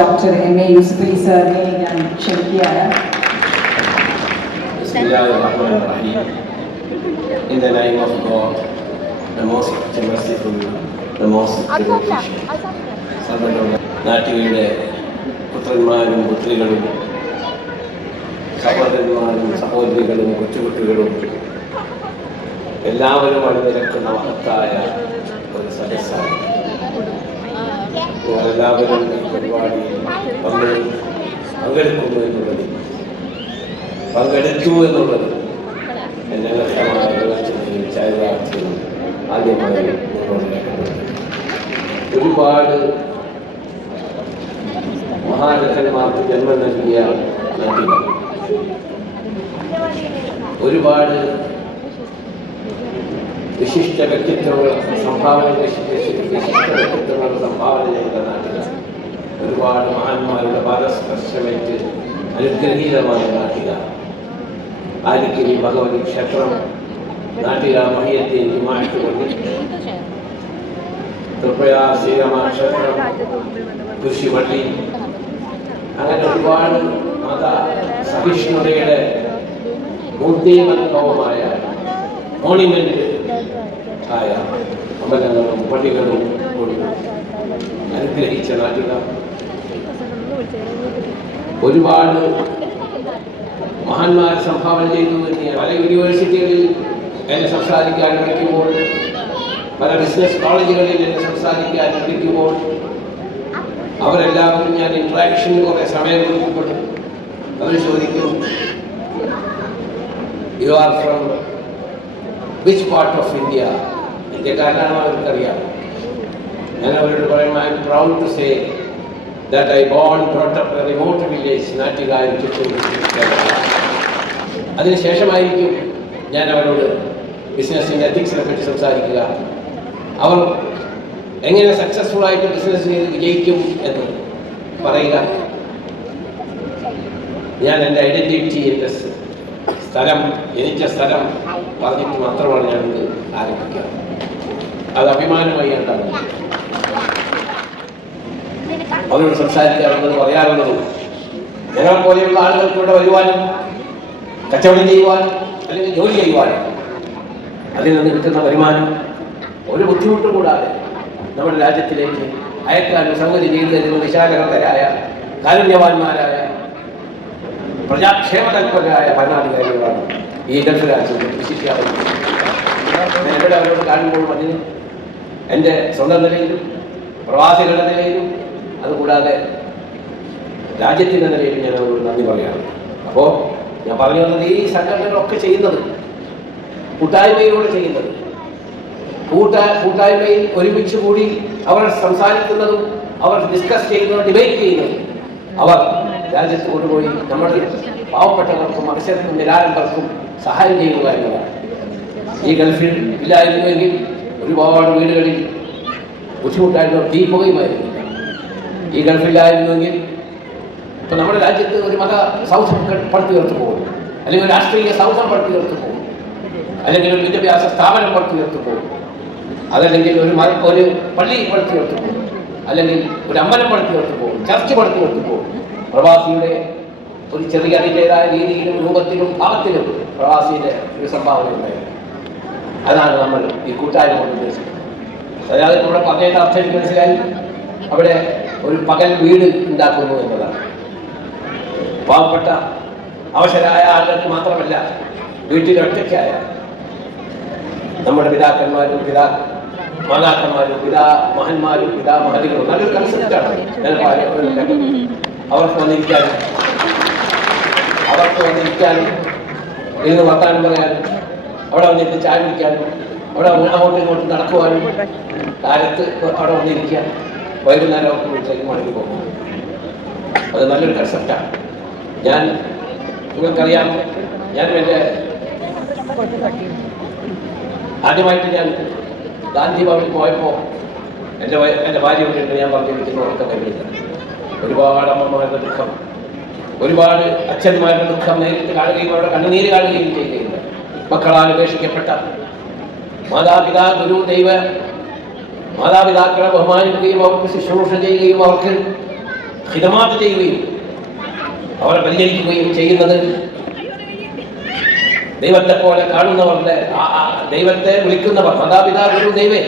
Doctor M.A. Yusuffali സാറിനെ ഞാൻ ക്ഷണിക്കുകയാണ്. In the name of God, the most merciful, the most നാട്ടികളുടെ പുത്രന്മാരും പുത്രികളും സഹോദരന്മാരും സഹോദരികളും കൊച്ചുകുട്ടികളും എല്ലാവരും അണിനിരക്കുന്ന മഹത്തായ ഒരു സദസ്സാണ്. നിങ്ങളെല്ലാവരും ഈ പരിപാടിയിൽ പങ്കെടുത്തു എന്നുള്ളത് എന്നെ വ്യക്തമായ ചാരിതാർത്ഥ്യം ആദ്യമായി നിങ്ങളോട് രേഖപ്പെടുത്തുന്നു. ഒരുപാട് മഹാരഥന്മാർക്ക് ജന്മം നൽകിയ നാട്ടിലാണ്. ഒരുപാട് വിശിഷ്ട വ്യക്തിത്വങ്ങൾക്ക് സംഭാവന ചെയ്ത നാട്ടിലാണ്. ഒരുപാട് മഹാന്മാരുടെ പാദസ്പർശമേറ്റ് അനുഗ്രഹീതമായ നാട്ടിലാണ്. ആലിക്കിരി ഭഗവതി ക്ഷേത്രം, നാട്ടിക മഹിയദ്ദീൻ ജുമാഅത്ത് പള്ളി, ത്രിപുര ശ്രീരാമ ക്ഷേത്രം, കൃഷിപള്ളി, അങ്ങനെ ഒരുപാട് മത സഹിഷ്ണുതയുടെ മൂർത്തീമത്വമായ മോണിമെന്റ് ആയ അമ്പലങ്ങളും പള്ളികളും കൂടി അനുഗ്രഹിച്ച നാട്ടിലാണ്. ഒരുപാട് മഹാന്മാർ സംഭാവന ചെയ്തു തന്നെയാണ്. പല യൂണിവേഴ്സിറ്റികളിൽ എന്നെ സംസാരിക്കാൻ വിളിക്കുമ്പോൾ, പല ബിസിനസ് കോളേജുകളിൽ എന്നെ സംസാരിക്കാൻ വിളിക്കുമ്പോൾ അവരെല്ലാവരും ഞാൻ ഇൻട്രാക്ഷന് കുറേ സമയം കൊടുക്കപ്പെടും. അവർ ചോദിക്കും, you are from which part of India? ഇന്ത്യക്കാരനാണോ അവർക്കറിയാം. ഞാൻ അവരോട് പറയും, I'm proud to say that I born brought up in a remote village, Nattika. അതിനുശേഷമായിരിക്കും ഞാൻ അവരോട് ബിസിനസ്സിൻ്റെ എത്തിക്സിനെ പറ്റി സംസാരിക്കുക. അവർ എങ്ങനെ സക്സസ്ഫുൾ ആയിട്ട് ബിസിനസ് ചെയ്ത് വിജയിക്കും എന്ന് പറയുക. ഞാൻ എൻ്റെ ഐഡൻറ്റിറ്റി, എൻ്റെ സ്ഥലം, ജനിച്ച സ്ഥലം പറഞ്ഞിട്ട് മാത്രമാണ് ഞാനിത് ആരംഭിക്കുക. അത് അഭിമാനമായി ഉണ്ടാകും. അവരോട് സംസാരിക്കാറുള്ളത്, പറയാറുള്ളതും ഞങ്ങൾ പോലെയുള്ള ആളുകൾക്ക് ഇവിടെ വരുവാനും കച്ചവടം ചെയ്യുവാനും അല്ലെങ്കിൽ ജോലി ചെയ്യുവാനും അതിൽ നിന്ന് കിട്ടുന്ന വരുമാനം ഒരു ബുദ്ധിമുട്ടും കൂടാതെ നമ്മുടെ രാജ്യത്തിലേക്ക് അയക്കാനും സൗകര്യം ചെയ്തു തരുന്ന വിശാലകരായ കാരുണ്യവാന്മാരായ പ്രജാക്ഷേമതൽപരരായ ഭരണാധികാരികളാണ് ഈ ഗൾഫ് രാജ്യത്ത് വിശിഷ്യാവുന്നത്. ഞാൻ ഇവിടെ അവരോട് കാണുമ്പോൾ അതിന് എൻ്റെ സ്വന്തം നിലയിലും പ്രവാസികളുടെ നിലയിലും അതുകൂടാതെ രാജ്യത്തിൻ്റെ നിലയിൽ ഞാൻ അവരോട് നന്ദി പറയാണ്. അപ്പോൾ ഞാൻ പറഞ്ഞു വന്നത്, ഈ സംഘടനകളൊക്കെ ചെയ്യുന്നത് കൂട്ടായ്മയിലൂടെ ചെയ്യുന്നത്, കൂട്ടായ്മയിൽ ഒരുമിച്ച് കൂടി അവർ സംസാരിക്കുന്നതും അവർ ഡിസ്കസ് ചെയ്യുന്നതും ഡിബേറ്റ് ചെയ്യുന്നതും അവർ രാജ്യത്ത് കൊണ്ടുപോയി നമ്മൾ പാവപ്പെട്ടവർക്കും അക്ഷരക്കും നിരാലംബർക്കും സഹായം ചെയ്യുക എന്നതാണ്. ഈ ഗൾഫിൽ ഇല്ലായിരുന്നുവെങ്കിൽ ഒരുപാട് വീടുകളിൽ ബുദ്ധിമുട്ടായിരുന്നു, തീപ്പുകയുമായിരുന്നു. ഈ ഗൾഫില്ലായിരുന്നുവെങ്കിൽ ഇപ്പം നമ്മുടെ രാജ്യത്ത് ഒരു മത സൗധം പടുത്തുയർത്തു പോകും, അല്ലെങ്കിൽ ഒരു രാഷ്ട്രീയ സൗധം പടുത്തുയർത്തു പോകും, അല്ലെങ്കിൽ ഒരു വിദ്യാഭ്യാസ സ്ഥാപനം പടുത്തുയർത്തു പോകും, അതല്ലെങ്കിൽ ഒരു പള്ളി പടുത്തുയർത്തു പോകും, അല്ലെങ്കിൽ ഒരു അമ്പലം പടുത്തുയർത്തു പോകും, ചർച്ച് പടുത്തുയർത്തു പോകും. പ്രവാസിയുടെ ഒരു ചെറിയ അതിൻ്റെതായ രീതിയിലും രൂപത്തിലും ഭാവത്തിലും പ്രവാസിയുടെ ഒരു സംഭാവന ഉണ്ടായിരുന്നു. അതാണ് നമ്മൾ ഈ കൂട്ടായ്മ കൊണ്ട് ഉദ്ദേശിക്കുന്നത്. അതായത് നമ്മുടെ പറഞ്ഞതിൻ്റെ അർത്ഥം എനിക്ക് മനസ്സിലായി. അവിടെ ഒരു പകൽ വീട് ഉണ്ടാക്കുന്നു എന്നതാണ്. പാവപ്പെട്ട അവശരായ ആളുകൾക്ക് മാത്രമല്ല, വീട്ടിലൊറ്റയ്ക്കായ നമ്മുടെ പിതാക്കന്മാരും മാതാക്കന്മാരും മഹന്മാരും പിതാമഹതികളും നല്ലൊരു കൺസെപ്റ്റാണ്. അവർക്ക് വന്നിരിക്കാനും ഇരുന്ന് വർത്താനം പറയാനും, അവിടെ വന്നിട്ട് ചായ കുടിക്കാനും, അവിടെ അങ്ങോട്ടും ഇങ്ങോട്ടും നടക്കുവാനും, കാലത്ത് അവിടെ വന്നിരിക്കാൻ, വൈകുന്നേരം അവർക്ക് വീട്ടിലേക്ക് മടങ്ങി പോകും. അത് നല്ലൊരു കൺസെപ്റ്റാണ്. നിങ്ങൾക്കറിയാം, ഞാനും എൻ്റെ ആദ്യമായിട്ട് ഞാൻ ഗാന്ധി ഭവനിൽ പോയപ്പോൾ എൻ്റെ ഭാര്യ കൊണ്ടിട്ട് ഞാൻ പറഞ്ഞിരിക്കുന്നവർക്ക് കഴിയില്ല. ഒരുപാട് അമ്മമാരുടെ ദുഃഖം, ഒരുപാട് അച്ഛന്മാരുടെ ദുഃഖം നേരിട്ട് കാണുകയും അവരുടെ കണ്ണുനീര് കാണുകയും ചെയ്യുകയില്ല. മക്കളാൽ ഉപേക്ഷിക്കപ്പെട്ട മാതാപിതാ ഗുരു മാതാപിതാക്കളെ ബഹുമാനിക്കുകയും അവർക്ക് ശുശ്രൂഷ ചെയ്യുകയും അവർക്ക് ഖിദമാത്ത് ചെയ്യുകയും അവരെ പരിചരിക്കുകയും ചെയ്യുന്നത് ദൈവത്തെ പോലെ കാണുന്നവരുടെ ദൈവത്തെ വിളിക്കുന്നവർ മാതാപിതാ ഗുരു ദൈവേ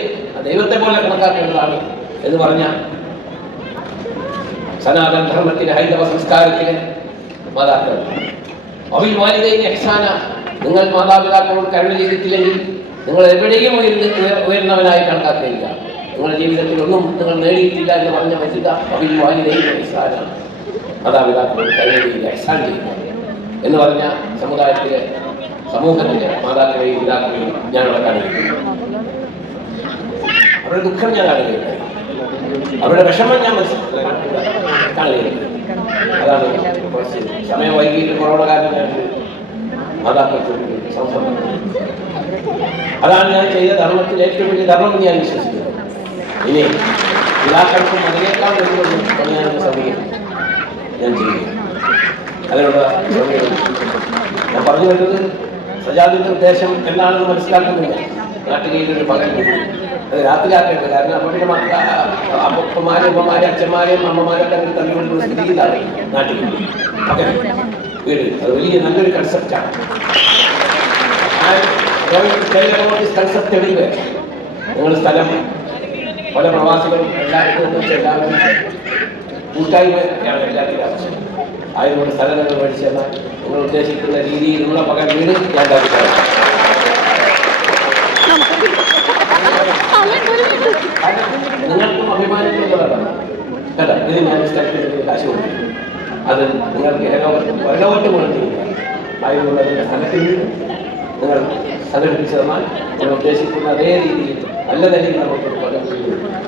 ദൈവത്തെ പോലെ കണക്കാക്കേണ്ടതാണ് എന്ന് പറഞ്ഞ സനാതന ധർമ്മത്തിലെ ഹൈന്ദവ സംസ്കാരത്തിലെ മാതാക്കൾ അവിൽ വാലിദൈന ഇഹ്സാന, നിങ്ങൾ മാതാപിതാക്കളോട് കരുണ ചെയ്തിട്ടില്ലെങ്കിൽ നിങ്ങൾ എവിടെയും ഉയർന്നവനായി കണക്കാക്കില്ല. നിങ്ങളുടെ ജീവിതത്തിൽ ഒന്നും നിങ്ങൾ നേടിയിട്ടില്ല എന്ന് പറഞ്ഞ പറ്റുക അവിൽ വാലിദൈന ഇഹ്സാന, മാതാപിതാക്കളോട് കരുണ ചെയ്യുക, ഇഹ്സാൻ ചെയ്യുക എന്ന് പറഞ്ഞ സമൂഹത്തിലെ മാതാക്കളെയും പിതാക്കളെയും ഞാനവിടെ കാണുകയുണ്ട്. അവരുടെ ദുഃഖം ഞാൻ കാണുകയുണ്ട്, അവരുടെ വിഷമം ഞാൻ കാണുകയുണ്ട്. അതാണ് സമയം വൈകിട്ട് കൊറോണ കാലം മാതാക്കൾക്ക് സംഭവം. അതാണ് ഞാൻ ചെയ്ത ധർമ്മത്തിൽ ഏറ്റവും വലിയ ധർമ്മം ഞാൻ വിശ്വസിക്കുന്നത്. ഇനി പിതാക്കൾക്കും അതിനേക്കാൾ വലിയ സമയം ഞാൻ ചെയ്യുക. അതിനുള്ള സമയം ഞാൻ പറഞ്ഞു വരുന്നത് സജാദിന്റെ ഉദ്ദേശം എന്താണെന്ന് മനസ്സിലാക്കുന്നില്ല. നാട്ടുകയിലൊരു പകൽ അത് രാത്രിയാക്കേണ്ടത്. കാരണം അവരുടെ അപ്പന്മാരും ഉമ്മമാരും അച്ഛന്മാരെയും അമ്മമാരൊക്കെ അങ്ങനെ തള്ളിക്കൊണ്ടുള്ള സ്ഥിതി ഇതാണ് നാട്ടിൽ. പകൽ വീട് അത് വലിയ നല്ലൊരു കൺസെപ്റ്റാണ്. കൺസെപ്റ്റ് എവിടെ നിങ്ങൾ സ്ഥലം പല പ്രവാസികളും എല്ലാവരും കൂട്ടായ്മയാണ് എല്ലാത്തിനും ആവശ്യം. ആയതുകൊണ്ട് സ്ഥലം നിങ്ങൾ മേടിച്ചു തന്നാൽ നിങ്ങൾ ഉദ്ദേശിക്കുന്ന രീതിയിലുള്ള പകൽ വീട് ഞാൻ നിങ്ങൾക്കും അഭിമാനിക്കേണ്ടതാണ് കേട്ടോ. ഇത് ഞാൻ സ്ഥലത്തിന് കാശ് കൊടുക്കും, അത് നിങ്ങൾക്ക് പരലോകത്ത് കൊടുത്തില്ല. ആയതുകൊണ്ട് അതിൻ്റെ സ്ഥലത്തിൽ നിങ്ങൾ സംഘടിപ്പിച്ചു തന്നാൽ നിങ്ങൾ ഉദ്ദേശിക്കുന്ന അതേ രീതിയിൽ നല്ല നിലയിൽ നമുക്ക്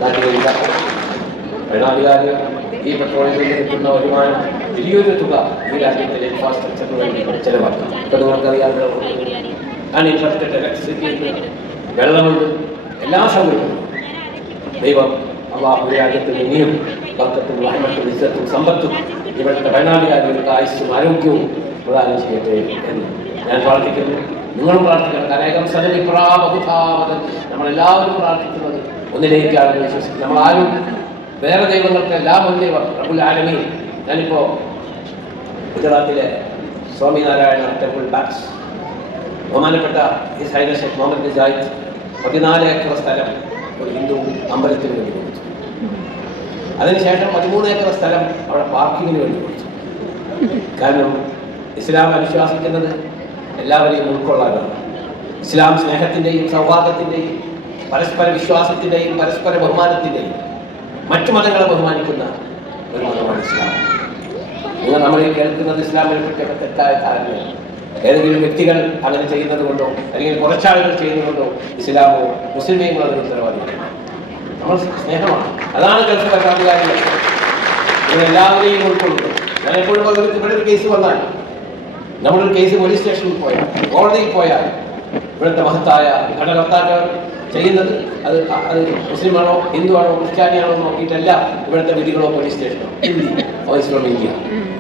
നാട്ടിലില്ല. ഭരണാധികാരികൾ ഈ പെട്രോളിൽ നിന്ന് കിട്ടുന്ന വരുമാനം വലിയൊരു തുക ഈ രാജ്യത്തിലെ ഇൻഫ്രാസ്ട്രക്ചറിന് വേണ്ടി ചെലവാക്കും. ഇപ്പം നിങ്ങൾക്കറിയാവുന്ന അൺഇൻട്രപ്റ്റഡ് ഇലക്ട്രിസിറ്റി, വെള്ളമുണ്ട്, എല്ലാ സൗകര്യങ്ങളും ദൈവം അല്ലാഹു രാജ്യത്തിന് ഇനിയും ബർക്കത്തും റഹ്മത്തും ഇസ്സത്തും സമ്പത്തും ഇവിടുത്തെ ഭരണാധികാരികൾക്ക് ആയുസ്സും ആരോഗ്യവും പ്രദാനം ചെയ്യട്ടെ എന്ന് ഞാൻ പ്രാർത്ഥിക്കുന്നു. നിങ്ങളും പ്രാർത്ഥിക്കണം. കരേകം സദനി പ്രാബഹുധാവതൻ, നമ്മളെല്ലാവരും പ്രാർത്ഥിക്കുന്നത് ഒന്നിലേക്കാണ് വിശ്വസിക്കുന്നത്. നമ്മളാരും വേറെ ദൈവങ്ങൾക്ക് എല്ലാം ഒന്നേവർ റബ്ബുൽ ആലമീൻ. ഞാനിപ്പോൾ ഗുജറാത്തിലെ സ്വാമിനാരായണ ടെമ്പിൾ ബാക്സ് ബഹുമാനപ്പെട്ട his highness Sheikh Mohammed bin Zayed 14 acre സ്ഥലം ഒരു ഹിന്ദു അമ്പലത്തിന് വേണ്ടി കൊടുത്തു. അതിനുശേഷം 13 ഏക്കർ സ്ഥലം അവിടെ പാർക്കിങ്ങിന് വേണ്ടി കൊടുത്തു. കാരണം ഇസ്ലാം അനുശാസിക്കുന്നത് എല്ലാവരെയും ഉൾക്കൊള്ളാനാണ്. ഇസ്ലാം സ്നേഹത്തിൻ്റെയും സൗഹാർദ്ദത്തിൻ്റെയും പരസ്പര വിശ്വാസത്തിൻ്റെയും പരസ്പര ബഹുമാനത്തിൻ്റെയും മറ്റു മതങ്ങളെ ബഹുമാനിക്കുന്ന ഒരു മതമാണ് ഇസ്ലാം. നിങ്ങൾ നമ്മളീ കേൾക്കുന്നത് ഇസ്ലാമിനെ പറ്റിയൊക്കെ തെറ്റായ ധാരണയാണ്. ഏതെങ്കിലും വ്യക്തികൾ അങ്ങനെ ചെയ്യുന്നത് കൊണ്ടോ അല്ലെങ്കിൽ കുറച്ചാളുകൾ ചെയ്യുന്നതുകൊണ്ടോ ഇസ്ലാമോ മുസ്ലിമേയും അതിന് ഉത്തരവാദിയാണ്. നമ്മൾ സ്നേഹമാണ്. അതാണ് ഗൾഫ് ഭരണാധികാരികൾ എല്ലാവരെയും ഉൾക്കൊള്ളുന്നത്. ഞാൻ എപ്പോഴും ഇവിടെ ഒരു കേസ് വന്നാൽ, നമ്മളൊരു കേസ് പോലീസ് സ്റ്റേഷനിൽ പോയാൽ, കോടതിയിൽ പോയാൽ, ഇവിടുത്തെ മഹത്തായ ഭരണകർത്താക്കൾ ചെയ്യുന്നത് അത് മുസ്ലിമാണോ ഹിന്ദുവാണോ ക്രിസ്ത്യാനിയാണോ നോക്കിയിട്ടല്ല ഇവിടുത്തെ വിധികളോ പോലീസ് സ്റ്റേഷനോ. ഹിന്ദി ഈസ് ഫ്രം ഇന്ത്യ,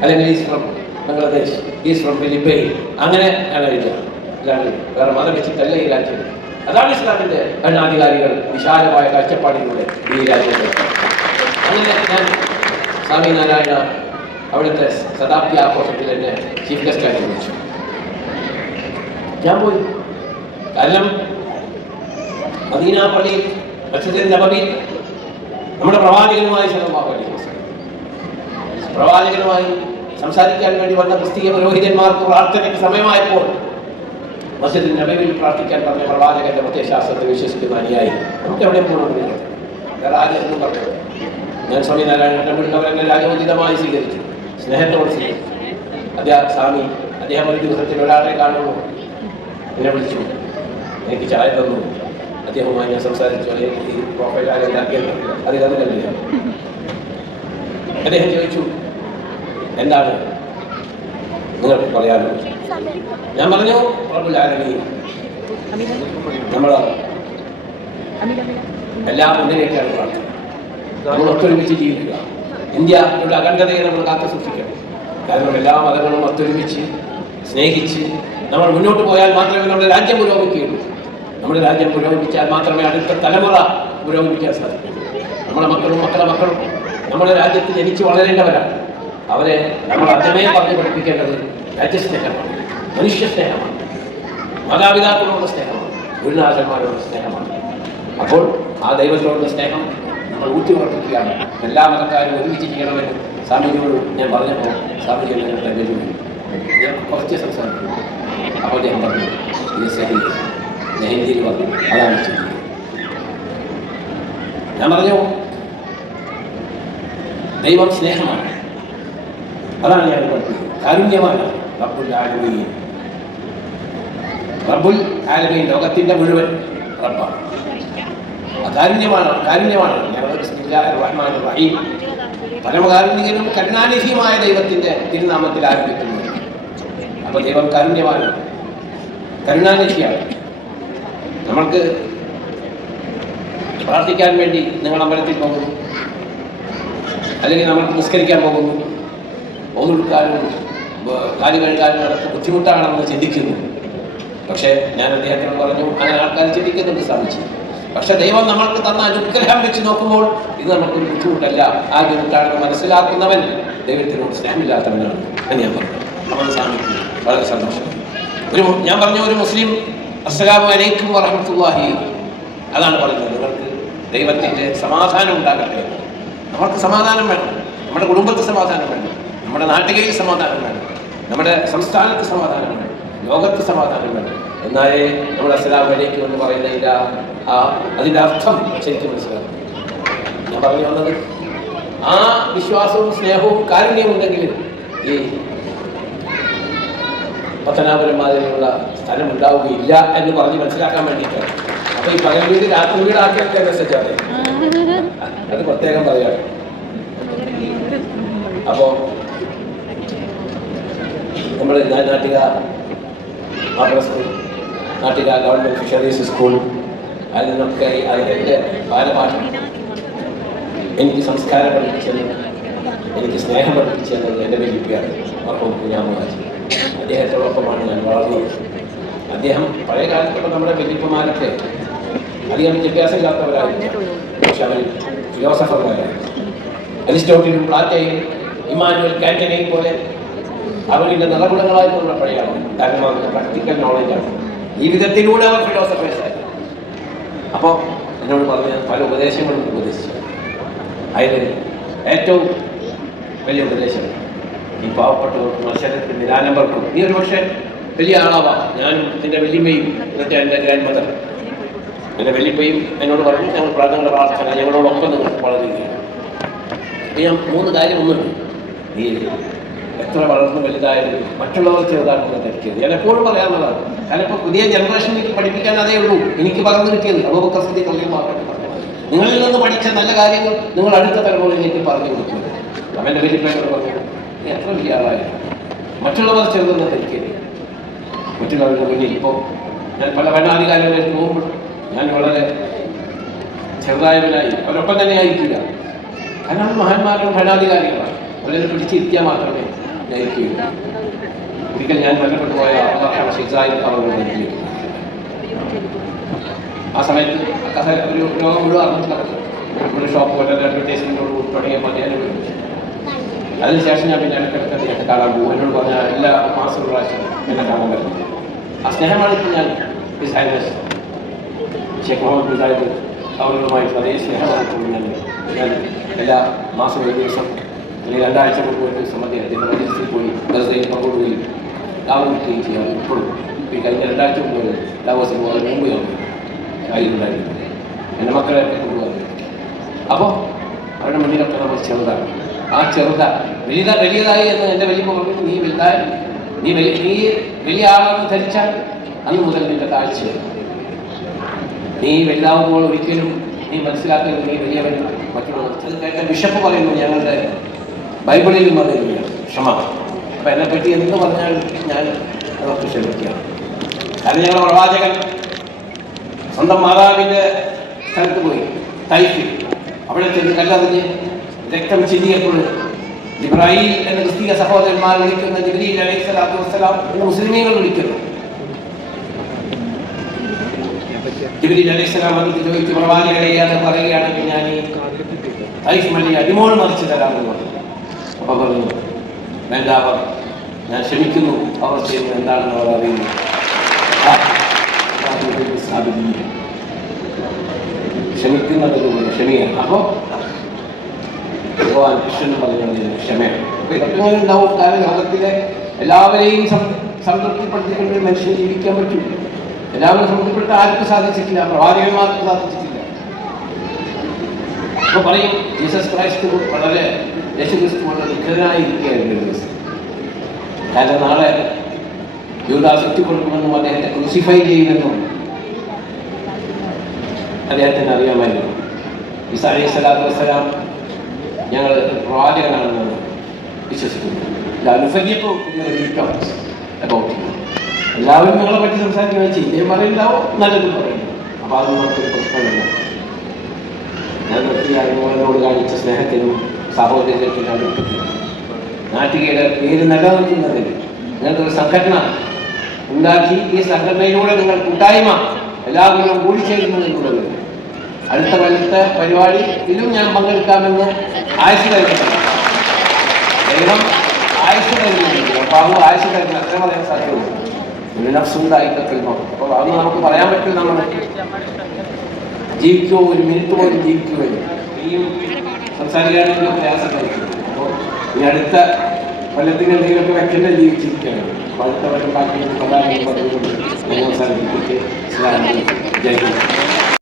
അല്ലെങ്കിൽ is from Bangladesh, is from Philippine, അങ്ങനെ ആണ് എഴുതുക. അല്ലാണ്ട് വേറെ മതം വെച്ചിട്ടല്ല ഈ രാജ്യം. അതാണ് ഇസ്ലാമിൻ്റെ ഭരണാധികാരികൾ വിശാലമായ കാഴ്ചപ്പാടിലൂടെ ഈ രാജ്യത്ത്. അങ്ങനെ ഞാൻ സ്വാമിനാരായണ അവിടുത്തെ ശതാബ്ദി ആഘോഷത്തിൽ എന്നെ ചീഫ് ഗസ്റ്റായി വിളിച്ചു. ഞാൻ പോയി. കാരണം മദീന പള്ളിയിൽ മസ്ജിദുൽ നബവിയിൽ നമ്മുടെ പ്രവാചകനുമായി സല്ലല്ലാഹു അലൈഹി വസല്ലം പ്രവാചകനുമായി സംസാരിക്കാൻ വേണ്ടി വന്ന ക്രിസ്തീയ പുരോഹിതന്മാർക്ക് പ്രാർത്ഥനയ്ക്ക് സമയമായപ്പോൾ മസ്ജിദുൽ നബവിയിൽ പ്രാർത്ഥിക്കാൻ പറഞ്ഞ പ്രവാചകന്റെ പ്രത്യയശാസ്ത്രത്തെ വിശ്വസിക്കുന്ന അനുയായി നമുക്ക് എവിടെ പോകണമെന്നില്ല. വേറെ ആരും പറഞ്ഞു. ഞാൻ സ്വാമിനാരായണ ടെമ്പിളിൽ രാജോചിതമായി സ്വീകരിച്ചു, സ്നേഹത്തോട് സ്വീകരിച്ചു. അദ്ദേഹം ഒരു ദിവസത്തിൽ ഒരാളെ കാണുന്നു, എന്നെ വിളിച്ചു, എനിക്ക് ചായ തന്നു. അദ്ദേഹവുമായി ഞാൻ സംസാരിച്ചു. ഈ പ്രൊഫൈൽ ആരെല്ലാക്കിയത് അത് കണ്ടില്ല. അദ്ദേഹം ചോദിച്ചു, എന്താണ് നിങ്ങൾക്ക് പറയാനുള്ളത്? ഞാൻ പറഞ്ഞു, റബ്ബുൽ ആലമീൻ നമ്മൾ എല്ലാം ഒന്നിലേക്കാണ് പ്രാർത്ഥന. നമ്മൾ ഒത്തൊരുമിച്ച് ജീവിക്കുക. ഇന്ത്യയുടെ അഖണ്ഡതയെ നമ്മൾ കാത്തു സൂക്ഷിക്കണം. കാരണം എല്ലാ മതങ്ങളും ഒത്തൊരുമിച്ച് സ്നേഹിച്ച് നമ്മൾ മുന്നോട്ട് പോയാൽ മാത്രമേ നമ്മുടെ രാജ്യം പുരോഗമിക്കുകയുള്ളൂ. നമ്മുടെ രാജ്യം പുരോഗമിച്ചാൽ മാത്രമേ അടുത്ത തലമുറ പുരോഗമിക്കാൻ സാധിക്കൂ. നമ്മുടെ മക്കളും നമ്മുടെ രാജ്യത്ത് ജനിച്ചു വളരേണ്ടവരാണ്. അവരെ നമ്മൾ ആദ്യമേ പറഞ്ഞു പഠിപ്പിക്കേണ്ടത് രാജ്യസ്നേഹമാണ്, മനുഷ്യ സ്നേഹമാണ്, മാതാപിതാക്കളോടുള്ള സ്നേഹമാണ്, ഗുരുനാഥന്മാരോടുള്ള സ്നേഹമാണ്. അപ്പോൾ ആ ദൈവത്തോടുള്ള സ്നേഹം നമ്മൾ ഊട്ടിയുറപ്പിക്കുകയാണ്. എല്ലാ മതക്കാരും ഒരുമിച്ച് ചെയ്യണമെന്ന് സ്വാമിജിയോട് ഞാൻ പറഞ്ഞപ്പോൾ സ്വാമിജി ഞാൻ കുറച്ച് സംസാരിക്കും. അപ്പോൾ അദ്ദേഹം പറഞ്ഞു, ഇത് സഹി ഹിന്ദിയിൽ പറഞ്ഞു, അതാണ് ശരി. ഞാൻ പറഞ്ഞു ദൈവം സ്നേഹമാണ്, അതാണ് ഞാൻ പഠിപ്പിക്കുന്നത്. കാരുണ്യമാണ്. റബ്ബുൽ ആലമീൻ, റബ്ബുൽ ആലമീൻ ലോകത്തിൻ്റെ മുഴുവൻ റബ്ബാണ്. കാരുണ്യമാണ്. റഹ്മാൻ റഹീം, പരമകാരുണ്യനും കരുണാനിധിയുമായ ദൈവത്തിൻ്റെ തിരുനാമത്തിൽ ആരംഭിക്കുന്നു. അപ്പോൾ ദൈവം കാരുണ്യമാണ്, കരുണാനിധിയാണ്. നമ്മൾക്ക് പ്രാർത്ഥിക്കാൻ വേണ്ടി നിങ്ങൾ അമ്പലത്തിൽ പോകുന്നു, അല്ലെങ്കിൽ നമ്മൾക്ക് നിസ്കരിക്കാൻ പോകുന്നു, ഓതുകൊടുക്കാനും കാല് കഴുകാനും നടക്ക് ബുദ്ധിമുട്ടാണെന്ന് ചിന്തിക്കുന്നു. പക്ഷേ ഞാൻ അദ്ദേഹത്തോട് പറഞ്ഞു, അങ്ങനെ ആൾക്കാർ ചിന്തിക്കുന്നുണ്ട് സാധിച്ചു. പക്ഷെ ദൈവം നമ്മൾക്ക് തന്ന അനുഗ്രഹം വെച്ച് നോക്കുമ്പോൾ ഇത് നമുക്കൊരു ബുദ്ധിമുട്ടല്ല. ആ ബുദ്ധിമുട്ടാണെന്ന് മനസ്സിലാക്കുന്നവൻ ദൈവത്തിനോട് സ്നേഹമില്ലാത്തവനാണ് എന്ന് ഞാൻ പറഞ്ഞു. അവൻ സാധിക്കും. വളരെ സന്തോഷം. ഞാൻ പറഞ്ഞ ഒരു മുസ്ലിം അസ്സലാമു അലൈക്കും വറഹ്മത്തുള്ളാഹി, അതാണ് പറയുന്നത്. നിങ്ങൾക്ക് ദൈവത്തിൻ്റെ സമാധാനം ഉണ്ടാകട്ടെ. നമ്മൾക്ക് സമാധാനം വേണം, നമ്മുടെ കുടുംബത്തിൽ സമാധാനം വേണം, നമ്മുടെ നാട്ടികയിൽ സമാധാനം വേണം, നമ്മുടെ സംസ്ഥാനത്ത് സമാധാനം വേണം, ലോകത്ത് സമാധാനം വേണം. എന്നാലേ നമ്മുടെ അസ്സലാമു അലൈക്കും എന്ന് പറയുന്നതില്ല അതിൻ്റെ അർത്ഥം ശരിക്കും മനസ്സിലാക്കും. ഞാൻ പറഞ്ഞു വന്നത് ആ വിശ്വാസവും സ്നേഹവും കാരുണ്യവും ഉണ്ടെങ്കിൽ ഈ പത്തനാപുരം മാതിരിയുള്ള സ്ഥലം ഉണ്ടാവുകയില്ല എന്ന് പറഞ്ഞ് മനസ്സിലാക്കാൻ വേണ്ടിയിട്ടാണ്. അപ്പൊ ഈ പകൽ വീട് രാത്രി വീടാക്കിയൊക്കെ മെസ്സേജ് ആണ്, അത് പ്രത്യേകം പറയാണ്. അപ്പോ നമ്മൾ Nattika Mappila school, Nattika government fisheries school, അതിൽ നിന്നൊക്കെ അതിൻ്റെ ബാലപാഠം എനിക്ക് സംസ്കാരം പഠിപ്പിച്ചത്, എനിക്ക് സ്നേഹം പഠിപ്പിച്ചത് എൻ്റെ വലിയയാണ് മർഹൂം കുഞ്ഞാമുഹാജി. അദ്ദേഹത്തോടൊപ്പമാണ് ഞാൻ വളർന്നത്. അദ്ദേഹം പഴയ കാലത്തുള്ള നമ്മുടെ വലിയപ്പന്മാരൊക്കെ അധികം വിദ്യാഭ്യാസമില്ലാത്തവരായിരിക്കും, പക്ഷെ അവർ ഫിലോസഫർമാരായിരുന്നു. അരിസ്റ്റോട്ടിലും പ്ലാറ്റയും ഇമ്മാനുവൽ കാന്റനെയും പോലെ അവരുടെ നിറകുടങ്ങളായിരുന്നു നമ്മുടെ പഴയ ആളുകൾ. കാരണം അവർക്ക് പ്രാക്ടിക്കൽ നോളജാണ്, ജീവിതത്തിലൂടെ അവർ ഫിലോസഫേഴ്സായി. അപ്പോൾ എന്നോട് പറഞ്ഞ പല ഉപദേശങ്ങളും ഉപദേശിച്ചു. അതിൽ ഏറ്റവും വലിയ ഉപദേശം ഈ പാവപ്പെട്ടവർക്കും മത്സരത്തിന് നിരാലംബർക്കും, നീ ഒരു പക്ഷേ വലിയ ആളാവാം, ഞാനും എൻ്റെ വല്യമ്മയും എന്നിട്ട് എൻ്റെ ഗ്രാൻഡ് മദർ, എൻ്റെ വല്യപ്പയും എന്നോട് പറഞ്ഞു, ഞങ്ങൾ പ്രാർത്ഥനകളുടെ പ്രാർത്ഥന ഞങ്ങളോടൊപ്പം നിങ്ങൾ വളരുകയാണ്. ഞാൻ 3 കാര്യം ഒന്നുണ്ട്. നീ എത്ര വളർന്ന് വലുതായാലും മറ്റുള്ളവർ ചെറുതാണെന്ന് ധരിക്കരുത്. ഞാൻ എപ്പോഴും പറയാറുള്ളതാണ്. കാരണം ഇപ്പോൾ പുതിയ ജനറേഷനിലേക്ക് പഠിപ്പിക്കാൻ അതേ ഉള്ളൂ എനിക്ക് പകർന്നു കിട്ടിയത്. അബൂബക്കർ സിദ്ദീഖ് റളിയല്ലാഹു അൻഹു പറഞ്ഞു, നിങ്ങളിൽ നിന്ന് പഠിച്ച നല്ല കാര്യങ്ങൾ നിങ്ങൾ അടുത്ത തലമുറയിലേക്ക് പറഞ്ഞു കൊടുക്കുക. അവൻ്റെ വലിയപ്പനോട് പറഞ്ഞു, നീ എത്ര വലിയ ആളായാലും മറ്റുള്ളവർ ചെറുതെന്ന് ധരിക്കരുത്. മറ്റുള്ളവരുടെ മുന്നിൽ ഇപ്പോൾ ഞാൻ പല ഭരണാധികാരികളിലേക്ക് പോകുമ്പോൾ ഞാൻ വളരെ ചെറുതായവനായി അവരൊപ്പം തന്നെ ആയിരിക്കില്ല. കാരണം മഹാന്മാരും ഭരണാധികാരികളാണ്, അവരെ പിടിച്ചിരിക്കാൻ മാത്രമേ നയിക്കുകയുള്ളൂ. ഒരിക്കൽ ഞാൻ ബന്ധപ്പെട്ടു പോയ ഷിസായി അവരുടെ ആ സമയത്ത് ഒരു ലോകം മുഴുവൻ അറിഞ്ഞിട്ടില്ല. ഒരു ഷോപ്പ് പോലെ അഡ്വർടൈസ്മെൻറ്റോട് തുടങ്ങിയപ്പോൾ ഞാൻ അതിനുശേഷം ഞാൻ പിന്നെ ഇടയ്ക്കിടയ്ക്ക് അദ്ദേഹത്തെ കാണാൻ പോകും. എന്നോട് പറഞ്ഞാൽ എല്ലാ മാസവും പ്രാവശ്യം എന്നെ കാണാൻ വരുന്നത്. ആ സ്നേഹമാണ് ഇപ്പോൾ ഞാൻ ഷെയ്ഖ് മുഹമ്മദ് ബിസായിദ് അവരുമായിട്ട് അതേ സ്നേഹമാണ് ഞാൻ എല്ലാ മാസവും ഒരു ദിവസം അല്ലെങ്കിൽ 2 ആഴ്ച മുമ്പ് ഒരു ദിവസം അദ്ദേഹത്തിൻ്റെ മജീസിൽ പോയി ഗസയിൽ പങ്കെടുക്കുകയും ലാഭം ചെയ്യാം. ഇപ്പോഴും ഈ കഴിഞ്ഞ 2 ആഴ്ച മുമ്പ് ലാവോസിൽ പോകുന്നതിന് മുമ്പ് ഞാൻ കയ്യിലുണ്ടായിരുന്നു. എൻ്റെ മക്കളെയൊക്കെ കൊണ്ടുപോകുന്നത്. അപ്പോൾ അവരുടെ മുന്നിലൊക്കെ നമ്മൾ ചെറുതാണ്. ആ വലിയതായി എന്ന് എൻ്റെ വലിയ പറഞ്ഞു, നീ വലുതായി നീ വലിയ ആളെന്ന് ധരിച്ചാൽ അന്ന് മുതൽ നിന്റെ കാഴ്ച നീ വലുതാവുമ്പോൾ ഒരിക്കലും നീ മനസ്സിലാക്കരുത് നീ വലിയവൻ മറ്റുള്ളവർ. അത് കേട്ട ബിഷപ്പ് പറയുന്നു, ഞങ്ങളുടെ ബൈബിളിലും പറയുകയാണ് ക്ഷമ. അപ്പം എന്നെപ്പറ്റി എന്ത് പറഞ്ഞാൽ ഞാൻ അതൊക്കെ ക്ഷമിക്കുകയാണ്. കാരണം ഞങ്ങളുടെ പ്രവാചകൻ സ്വന്തം മാതാവിൻ്റെ സ്ഥലത്ത് പോയി തൈഫിൽ, അവിടെ ചെന്ന് കല്ലെറിഞ്ഞ് രക്തം ചിന്തിയപ്പോൾ ജിബ്രായീൽ എന്ന ക്രിസ്തീയ സഹോദരന്മാർ വിളിക്കുന്ന ജിബ്രീൽ അലൈഹിസ്സലാത്തു വസ്സലാം എന്ന് മുസ്ലിമീങ്ങൾ വിളിക്കുന്നു. ജിബ്രീൽ അലൈഹിസ്സലാം വന്നിട്ട് ചോദിച്ചു, പ്രവാചകരെയാണ് പറയുകയാണെങ്കിൽ ഞാൻ ഈ റൈസ് മണി അടിമോൾ മറിച്ച് തരാമെന്ന് പറഞ്ഞു. അപ്പോൾ പറഞ്ഞു, വേണ്ട, അവർ ഞാൻ ക്ഷമിക്കുന്നു, അവർ ചെയ്യുന്നത് എന്താണെന്ന് അവർ അറിയുന്നു. ക്ഷമിക്കുന്നതൊരു ക്ഷമയാണ്. അപ്പോൾ ഭഗവാൻ കൃഷ്ണൻ പറഞ്ഞത് ക്ഷമയാണ്. അപ്പോൾ ഇതൊക്കെ ഇങ്ങനെ ഉണ്ടാവും. കാരണം ലോകത്തിലെ എല്ലാവരെയും സംതൃപ്തിപ്പെടുത്തിക്കൊണ്ട് മനുഷ്യന് ജീവിക്കാൻ പറ്റില്ല. എല്ലാവരും സംതൃപ്തിപ്പെടുത്താൻ ആർക്കും സാധിച്ചിട്ടില്ല, പ്രവാചകന്മാർക്കും സാധിച്ചിട്ടില്ല. അപ്പോൾ പറയും, ജീസസ് ക്രൈസ്റ്റ് വളരെ യേശുക്രിസ്തു വളരെ ദുഃഖിതനായിരിക്കുകയായിരുന്നു ഒരു ദിവസം. കാരണം നാളെ യൂദാസ് ഒറ്റിക്കൊടുക്കുമെന്നും അദ്ദേഹത്തെ ക്രൂസിഫൈ ചെയ്യുമെന്നും അദ്ദേഹത്തിന് അറിയാമായിരുന്നു. ഈസാ അലൈഹി സ്വലാത്തു വസ്സലാം ഞങ്ങൾ പ്രവാചകനാണെന്ന് വിശ്വസിക്കുന്നു. എല്ലാവരും നിങ്ങളെ പറ്റി സംസാരിക്കുന്ന ചീത്തയും പറയുന്നുണ്ടാവും, നല്ലതും പറയുന്നു. അപ്പോൾ അത് നമുക്കൊരു പ്രശ്നമില്ല. ഞാൻ നിർത്തിയാൽ കാണിച്ച സ്നേഹത്തിനും സഹോദര്യത്തിനും അടുപ്പത്തിനും നാട്ടികയുടെ പേര് നിലനിർത്തുന്നതിന് നിങ്ങൾക്കൊരു സംഘടന ഉണ്ടാക്കി, ഈ സംഘടനയിലൂടെ നിങ്ങൾ കൂട്ടായ്മ എല്ലാവരും കൂടിച്ചേരുന്നതിലൂടെ അടുത്ത കൊല്ലത്തെ പരിപാടിയിലും ഞാൻ പങ്കെടുക്കാമെന്ന് ആയുസ് കരുതുന്നു. ദൈവം ആയുസ് കരുതുന്നുണ്ട്. അപ്പോൾ അത് ആയുസ് കരുതുന്നു, അത്ര പറയാൻ സാധ്യതയുള്ളൂ. നഫ്സുണ്ടായിക്കൽമോ. അപ്പോൾ അത് നമുക്ക് പറയാൻ പറ്റില്ല. നമ്മൾ ജീവിക്കുമോ, ഒരു മിനിറ്റ് പോലും ജീവിക്കുകയോ ഇനിയും സംസാരിക്കാനുള്ള പ്രയാസമായിരിക്കും. അപ്പോൾ ഈ അടുത്ത കൊല്ലത്തിന് എന്തെങ്കിലുമൊക്കെ വെക്കേണ്ട ജീവിച്ചിരിക്കുകയാണ്. അപ്പോൾ അടുത്ത കൊല്ലം ബാക്കി പ്രധാനമന്ത്രി പറഞ്ഞുകൊണ്ട് ഞാൻ അവസാനിപ്പിച്ചിട്ട് ജയ് ഹിന്ദ്.